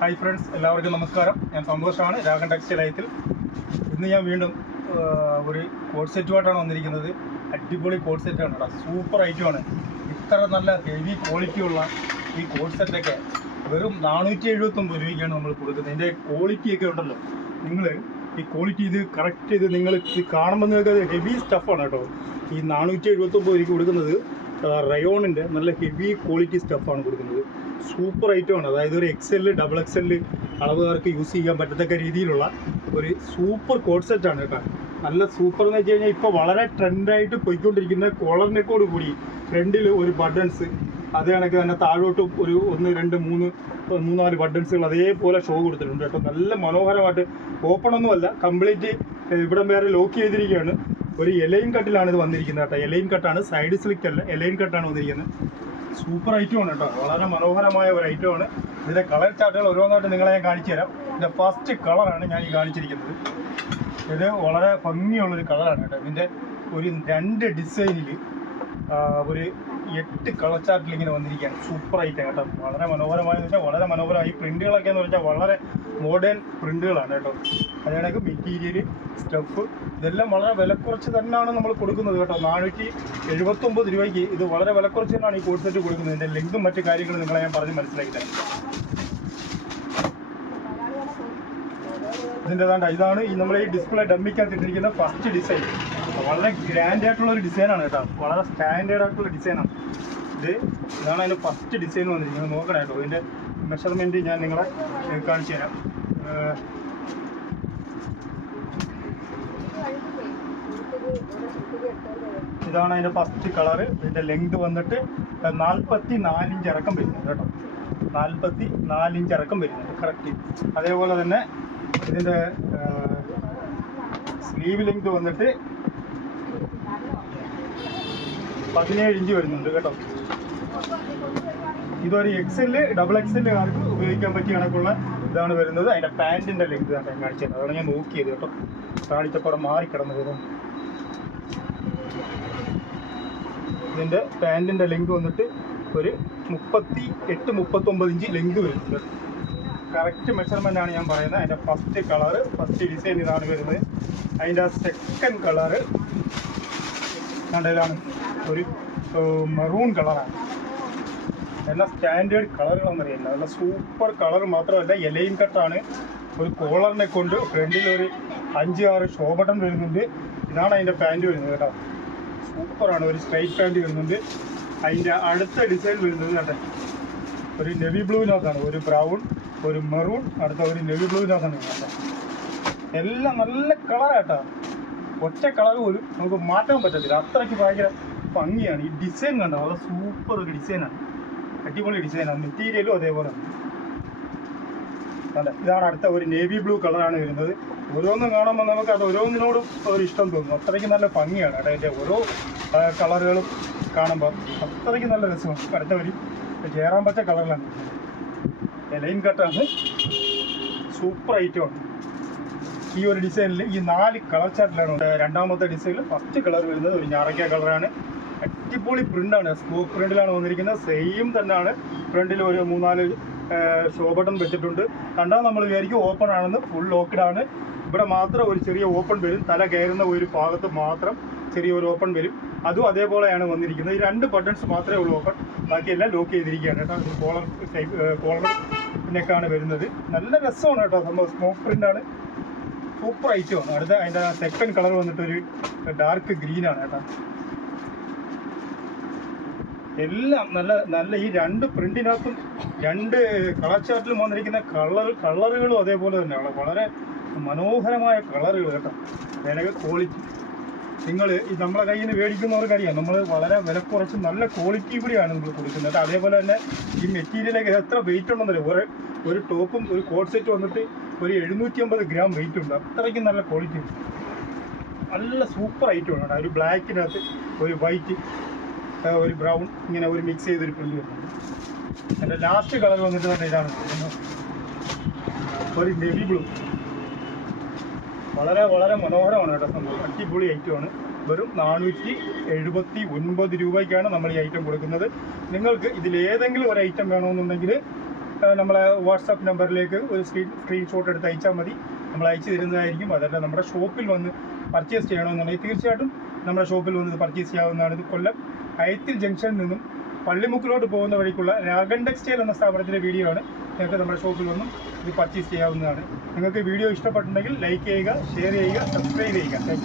Hi friends, എല്ലാവർക്കും നമസ്കാരം. ഞാൻ സന്തോഷമാണ്, രാഗൻ ടെക്സ്റ്റൈൽ ലയത്തിൽ. ഇന്ന് ഞാൻ വീണ്ടും ഒരു കോഡ് സെറ്റുമായിട്ടാണ് വന്നിരിക്കുന്നത്. അടിപൊളി കോഡ് സെറ്റാണ് കേട്ടോ, സൂപ്പർ ഐറ്റമാണ്. ഇത്ര നല്ല ഹെവി ക്വാളിറ്റിയുള്ള ഈ കോഡ് സെറ്റൊക്കെ വെറും 479 രൂപയ്ക്കാണ് നമ്മൾ കൊടുക്കുന്നത്. ഇതിൻ്റെ ക്വാളിറ്റിയൊക്കെ ഉണ്ടല്ലോ, നിങ്ങൾ ഈ ക്വാളിറ്റി ഇത് കറക്റ്റ് ഇത് നിങ്ങൾ കാണുമ്പോൾ നിങ്ങൾക്ക് ഹെവി സ്റ്റഫാണ് കേട്ടോ. ഈ 479 രൂപയ്ക്ക് കൊടുക്കുന്നത് റയോണിൻ്റെ നല്ല ഹെവി ക്വാളിറ്റി സ്റ്റഫാണ് കൊടുക്കുന്നത്. സൂപ്പർ ഐറ്റമാണ്. അതായത് ഒരു XL, XXL അളവുകാർക്ക് യൂസ് ചെയ്യാൻ പറ്റത്തക്ക രീതിയിലുള്ള ഒരു സൂപ്പർ കോഡ് സെറ്റാണ് കേട്ടോ. നല്ല സൂപ്പർ എന്ന് വെച്ച് കഴിഞ്ഞാൽ ഇപ്പോൾ വളരെ ട്രെൻഡായിട്ട് പോയിക്കൊണ്ടിരിക്കുന്ന കോളറിനെക്കോട് കൂടി ഫ്രണ്ടിൽ ഒരു ബട്ടൺസ്, അത് കണക്ക് തന്നെ താഴോട്ടും ഒരു 1, 2, 3, 4 ബട്ടൺസുകൾ അതേപോലെ ഷോ കൊടുത്തിട്ടുണ്ട് കേട്ടോ. നല്ല മനോഹരമായിട്ട് ഓപ്പണൊന്നുമല്ല, കംപ്ലീറ്റ് ഇവിടം വേറെ ലോക്ക് ചെയ്തിരിക്കുകയാണ്. ഒരു എലൈൻ കട്ടിലാണ് ഇത് വന്നിരിക്കുന്നത് കേട്ടോ. എലൈൻ കട്ടാണ്, സൈഡ് സ്ലിക്ക് അല്ല, എലൈൻ കട്ടാണ് വന്നിരിക്കുന്നത്. സൂപ്പർ ഐറ്റമാണ് കേട്ടോ, വളരെ മനോഹരമായ ഒരു ഐറ്റമാണ്. ഇതിൻ്റെ കളർ ചാർട്ടുകൾ ഓരോന്നായിട്ട് നിങ്ങളെ ഞാൻ കാണിച്ചു തരാം. ഇതിൻ്റെ ഫസ്റ്റ് കളറാണ് ഞാൻ ഈ കാണിച്ചിരിക്കുന്നത്. ഇത് വളരെ ഭംഗിയുള്ളൊരു കളറാണ് കേട്ടോ. ഇതിൻ്റെ ഒരു 2 ഡിസൈനിൽ ഒരു 8 കളർ ചാർട്ടിൽ ഇങ്ങനെ വന്നിരിക്കുകയാണ്. സൂപ്പർ ഐറ്റം കേട്ടോ, വളരെ മനോഹരമായെന്ന് വെച്ചാൽ വളരെ മനോഹരമായി. പ്രിൻറ്റുകളൊക്കെ എന്ന് വെച്ചാൽ വളരെ മോഡേൺ പ്രിൻറ്റുകളാണ് കേട്ടോ. അതിനൊക്കെ മെറ്റീരിയൽ, സ്റ്റഫ് ഇതെല്ലാം വളരെ വിലക്കുറച്ച് തന്നെയാണ് നമ്മൾ കൊടുക്കുന്നത് കേട്ടോ. 479 രൂപയ്ക്ക് ഇത് വളരെ വിലക്കുറച്ച് തന്നെയാണ് ഈ കോഡ് സെറ്റ് കൊടുക്കുന്നത്. ഇതിൻ്റെ ലെങ്തും മറ്റു കാര്യങ്ങളും നിങ്ങളെ ഞാൻ പറഞ്ഞ് മനസ്സിലാക്കി തരാം. ഇതിൻ്റെ ഇതാണ് ഈ നമ്മൾ ഈ ഡിസ്പ്ലേ ഡമ്മിക്കകത്ത് ഇട്ടിരിക്കുന്ന ഫസ്റ്റ് ഡിസൈൻ. വളരെ ഗ്രാൻഡ് ആയിട്ടുള്ള ഒരു ഡിസൈനാണ് കേട്ടോ, വളരെ സ്റ്റാൻഡേർഡ് ആയിട്ടുള്ള ഡിസൈനാണ് ഇതാണ് അതിൻ്റെ ഫസ്റ്റ് ഡിസൈൻ വന്നിരിക്കുന്നത്. നോക്കണം കേട്ടോ, ഇതിൻ്റെ മെഷർമെൻറ്റ് ഞാൻ നിങ്ങളെ കാണിച്ചു തരാം. ഇതാണ് അതിൻ്റെ ഫസ്റ്റ് കളറ്. ഇതിൻ്റെ ലെങ്ത് വന്നിട്ട് 44 ഇഞ്ച് ഇറക്കം വരുന്നുണ്ട് കേട്ടോ. 44 ഇഞ്ച് ഇറക്കം വരുന്നുണ്ട് കറക്റ്റ്. അതേപോലെ തന്നെ ഇതിൻ്റെ സ്ലീവ് ലെങ്ത് വന്നിട്ട് 17 ഇഞ്ച് വരുന്നുണ്ട് കേട്ടോ. ഇതൊരു XL, XXL കാർക്ക് ഉപയോഗിക്കാൻ പറ്റിയ കണക്കുള്ള ഇതാണ് വരുന്നത്. അതിൻ്റെ പാൻറ്റിൻ്റെ ലെങ്ത് ആണ് ഞാൻ കാണിച്ചത്. അതാണ് ഞാൻ നോക്കിയത് കേട്ടോ. കാണിച്ചപ്പോൾ മാറിക്കിടന്നു വരുന്നത്. ഇതിൻ്റെ പാൻറ്റിൻ്റെ ലെങ്ത് വന്നിട്ട് ഒരു 38-39 ഇഞ്ച് ലെങ്ത് വരുന്നുണ്ട്. കറക്റ്റ് മെഷർമെൻ്റ് ആണ് ഞാൻ പറയുന്നത്. അതിൻ്റെ ഫസ്റ്റ് കളറ്, ഫസ്റ്റ് ഡിസൈൻ ഇതാണ് വരുന്നത്. അതിൻ്റെ സെക്കൻഡ് കളറ് കണ്ടതാണ് ഒരു മെറൂൺ കളറാണ്. എല്ലാം സ്റ്റാൻഡേർഡ് കളറുകളെന്നറിയില്ല, നല്ല സൂപ്പർ കളർ. മാത്രമല്ല എലൈൻ കട്ടാണ്. ഒരു കോളറിനെ കൊണ്ട് ഫ്രണ്ടിൽ ഒരു 5-6 ഷോ ബട്ടൺ വരുന്നുണ്ട്. ഇതാണ് അതിൻ്റെ പാൻറ്റ് വരുന്നത് കേട്ടോ. സൂപ്പറാണ്. ഒരു സ്ട്രൈറ്റ് പാൻറ്റ് വരുന്നുണ്ട്. അതിൻ്റെ അടുത്ത ഡിസൈൻ വരുന്നത് കേട്ടോ ഒരു നെവി ബ്ലൂവിനകത്താണ്. ഒരു ബ്രൗൺ, ഒരു മെറൂൺ, അടുത്ത ഒരു നെവി ബ്ലൂവിനകത്താണ് കേട്ടോ. എല്ലാം നല്ല കളറാട്ടോ. ഒറ്റ കളർ പോലും നമുക്ക് മാറ്റാൻ പറ്റത്തില്ല, അത്രയ്ക്ക് ഭയങ്കര ഭംഗിയാണ്. ഈ ഡിസൈൻ കണ്ടോ, അത് സൂപ്പർ ഒരു ഡിസൈനാണ്, അടിപൊളി ഡിസൈനാണ്. മെറ്റീരിയലും അതേപോലെ അല്ല. ഇതാണ് അടുത്ത ഒരു നേവി ബ്ലൂ കളറാണ് വരുന്നത്. ഓരോന്നും കാണുമ്പോൾ നമുക്ക് അത് ഓരോന്നിനോടും ഒരു ഇഷ്ടം തോന്നും. അത്രയ്ക്ക് നല്ല ഭംഗിയാണ് കേട്ടോ. അതിൻ്റെ ഓരോ കളറുകളും കാണുമ്പോൾ അത്രയ്ക്ക് നല്ല രസമാണ്. അടുത്ത ഒരു ജയറാം പച്ച കളറിലാണ്, ലൈൻ കട്ടാണ്. സൂപ്പർ ഐറ്റമാണ്. ഈ ഒരു ഡിസൈനിൽ ഈ 4 കളർ ചാർട്ടിലാണ്. രണ്ടാമത്തെ ഡിസൈനിൽ ഫസ്റ്റ് കളർ വരുന്നത് ഒരു ഞാറയ്ക്ക കളറാണ്. അടിപൊളി പ്രിൻ്റാണ്, സ്മോക്ക് പ്രിൻ്റിലാണ് വന്നിരിക്കുന്നത്. സെയിം തന്നെയാണ്. ഫ്രണ്ടിൽ ഒരു 3-4 ഷോ ബട്ടൺ വെച്ചിട്ടുണ്ട്. കണ്ടാൽ നമ്മൾ വിചാരിക്കും ഓപ്പൺ ആണെന്ന്. ഫുൾ ലോക്ക്ഡാണ്. ഇവിടെ മാത്രം ഒരു ചെറിയ ഓപ്പൺ വരും, തല കയറുന്ന ഒരു ഭാഗത്ത് മാത്രം ചെറിയൊരു ഓപ്പൺ വരും. അതും അതേപോലെയാണ് വന്നിരിക്കുന്നത്. ഈ 2 ബട്ടൺസ് മാത്രമേ ഉള്ളൂ ഓപ്പൺ, ബാക്കിയെല്ലാം ലോക്ക് ചെയ്തിരിക്കുകയാണ് കേട്ടോ. കോളർ ടൈപ്പ് കോളർ നെക്കാണ് വരുന്നത്. നല്ല രസമാണ് കേട്ടോ സംഭവം. സ്മോക്ക് പ്രിൻ്റാണ്, സൂപ്പർ ഐറ്റമാണ്. അടുത്ത അതിൻ്റെ സെക്കൻഡ് കളർ വന്നിട്ടൊരു ഡാർക്ക് ഗ്രീനാണ് കേട്ടോ. എല്ലാം നല്ല നല്ല ഈ 2 പ്രിൻറ്റിനകത്തും 2 കളർ ചാർട്ടിലും വന്നിരിക്കുന്ന കളറുകളും അതേപോലെ തന്നെയാണ്. വളരെ മനോഹരമായ കളറുകൾ കേട്ടോ. അതിനൊക്കെ ക്വാളിറ്റി നിങ്ങൾ ഈ നമ്മളെ കയ്യിൽ നിന്ന് മേടിക്കുന്നവർക്കറിയാം, നമ്മൾ വളരെ വില കുറച്ച് നല്ല ക്വാളിറ്റി കൂടിയാണ് നമ്മൾ കൊടുക്കുന്നത് കേട്ടോ. അതേപോലെ തന്നെ ഈ മെറ്റീരിയലൊക്കെ എത്ര വെയിറ്റ് ഉണ്ടെന്നല്ലേ, ഒരു ടോപ്പും ഒരു കോഡ് സെറ്റ് വന്നിട്ട് ഒരു 750 ഗ്രാം വെയിറ്റ് ഉണ്ട്. അത്രയ്ക്കും നല്ല ക്വാളിറ്റി ഉണ്ട്. നല്ല സൂപ്പർ ഐറ്റമാണ് കേട്ടോ. ഒരു ബ്ലാക്കിനകത്ത് ഒരു വൈറ്റ്, ഒരു ബ്രൗൺ, ഇങ്ങനെ ഒരു മിക്സ് ചെയ്തൊരു പ്രിൻ്റ് വരുന്നുണ്ട്. എൻ്റെ ലാസ്റ്റ് കളർ വന്നിട്ട് തന്നെ ഇതാണ് ഒരു നെവി ബ്ലൂ. വളരെ വളരെ മനോഹരമാണ് കേട്ടോ സംഭവം. അടിപൊളി ഐറ്റമാണ്. വെറും 479 രൂപയ്ക്കാണ് നമ്മൾ ഈ ഐറ്റം കൊടുക്കുന്നത്. നിങ്ങൾക്ക് ഇതിലേതെങ്കിലും ഒരു ഐറ്റം വേണമെന്നുണ്ടെങ്കിൽ നമ്മളെ വാട്സാപ്പ് നമ്പറിലേക്ക് ഒരു സ്ക്രീൻഷോട്ട് എടുത്ത് അയച്ചാൽ മതി. നമ്മൾ അയച്ചു തരുന്നതായിരിക്കും. അതല്ല നമ്മുടെ ഷോപ്പിൽ വന്ന് പർച്ചേസ് ചെയ്യണമെന്നുണ്ടെങ്കിൽ തീർച്ചയായിട്ടും നമ്മുടെ ഷോപ്പിൽ വന്ന് പർച്ചേസ് ചെയ്യാവുന്നതാണ്. ഇത് കൊല്ലം അയത്തിൽ ജംഗ്ഷനിൽ നിന്നും പള്ളിമുക്കിലോട്ട് പോകുന്ന വഴിക്കുള്ള രാഗൻ ടെക്സ്റ്റൈൽ എന്ന സ്ഥാപനത്തിൻ്റെ വീഡിയോ ആണ്. നിങ്ങൾക്ക് നമ്മുടെ ഷോപ്പിൽ വന്നും ഇത് പർച്ചേസ് ചെയ്യാവുന്നതാണ്. നിങ്ങൾക്ക് വീഡിയോ ഇഷ്ടപ്പെട്ടിട്ടുണ്ടെങ്കിൽ ലൈക്ക് ചെയ്യുക, ഷെയർ ചെയ്യുക, സബ്സ്ക്രൈബ് ചെയ്യുക. Thank you.